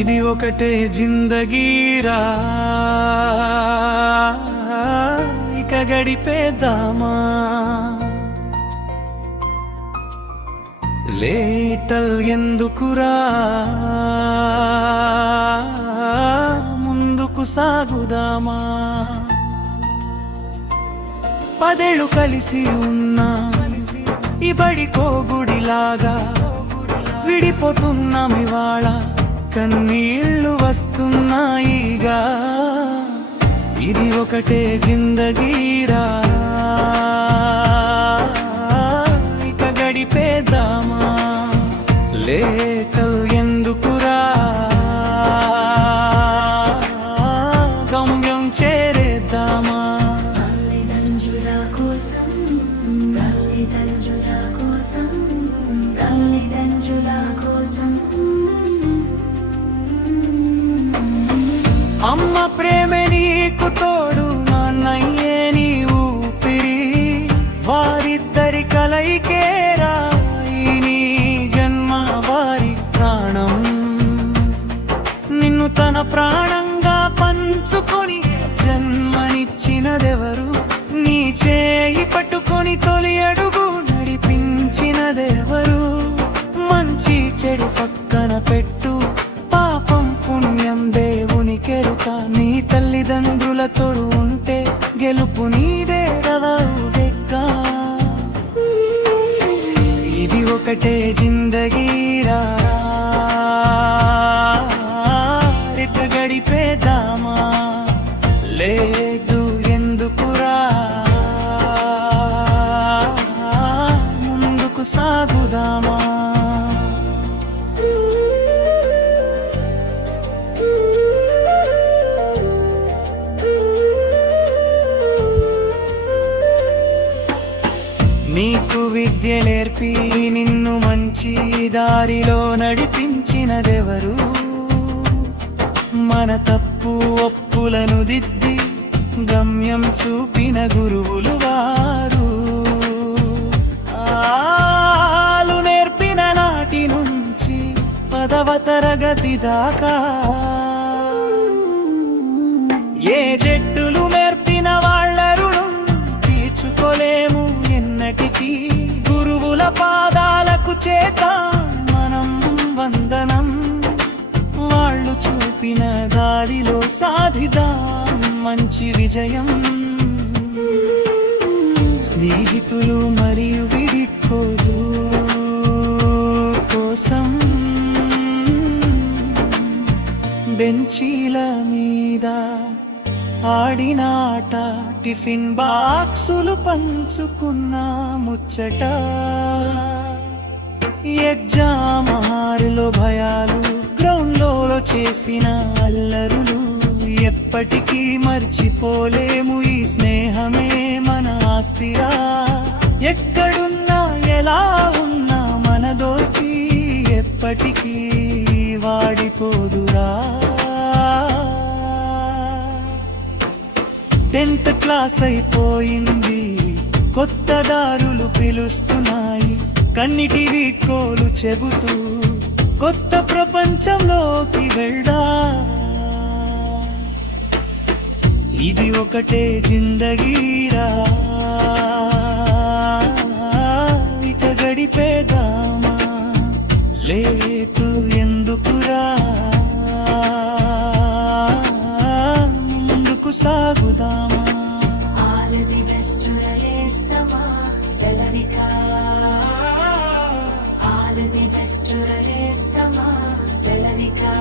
ఇది ఒకటే జిందగీరా, ఇక గడిపేద్దామా. లేటల్ ఎందుకురా, ముందుకు సాగుదామా. 10 ఏళ్ళు కలిసి ఉన్నా ఈ బడి కోగుడిలాగా విడిపోతున్నాం ఇవాళ, కన్నీళ్ళు వస్తున్నాయిగా. ఇది ఒకటే జిందగీరా, ఇక గడిపేద్దామా. లేటల్ ఎందుకురా, గమ్యం చేరేద్దామా. అమ్మ ప్రేమే నీకు తోడు, నాన్నయ్యే నీ ఊపిరి, వారిద్దరి కలయికేరా ఈ నీ జన్మ వారి ప్రాణం. నిన్ను తన ప్రాణంగా పంచుకొని జన్మనిచ్చినదెవరు, నీ చేయి పట్టుకొని తొలి అడుగు నడిపించినదెవరు. మంచి చెడు పక్కన పెట్టు, పాపం పుణ్యం దేవునికెరుక. నీ తల్లిదండ్రుల తోడు ఉంటే గెలుపు నీదే కదా ఉదెక్క. ఇది ఒకటే జిందగీరా, ఇక గడిపేద్దామా. లేదు ఎందుకురా, ముందుకు సాగుదామా. నీకు విద్య నేర్పి నిన్ను మంచి దారిలో నడిపించినదెవరు, మన తప్పు ఒప్పులను దిద్ది గమ్యం చూపిన గురువులు వారు. ఆలు నేర్పిన నాటి నుంచి 10వ తరగతి దాకా, ఏ జట్టులు నేర్పిన వాళ్ళ రుణం తీర్చుకోలేము ఎన్నటికీ. గురువుల పాదాలకు చేద్దాం మనం వందనం, వాళ్ళు చూపిన దారిలో సాధిద్దాం మంచి విజయం. స్నేహితులు మరియు విడిపోలు కోసం బెంచీల మీద ఆడిన ఆట, టిఫిన్ బాక్సులు పంచుకున్న ముచ్చట, ఎగ్జామ్ హారులో భయాలు, గ్రౌండ్లో చేసిన అల్లరులు, ఎప్పటికీ మర్చిపోలేము ఈ స్నేహమే మన ఆస్తిరా. ఎక్కడున్నా ఎలా ఉన్నా మన దోస్తీ ఎప్పటికీ వాడిపోదురా. 10th క్లాస్ అయిపోయింది, కొత్త దారులు పిలుస్తున్నాయి, కన్నిటి వీడ్కోలు చెబుతూ కొత్త ప్రపంచంలోకి వెళ్దా. ఇది ఒకటే జిందగీరా, ఇక గడిపేద్దామా. లేటు ఎందుకురా, ముందుకు సాగుదామా. All the best raestama selavika, all the best raestama selavika.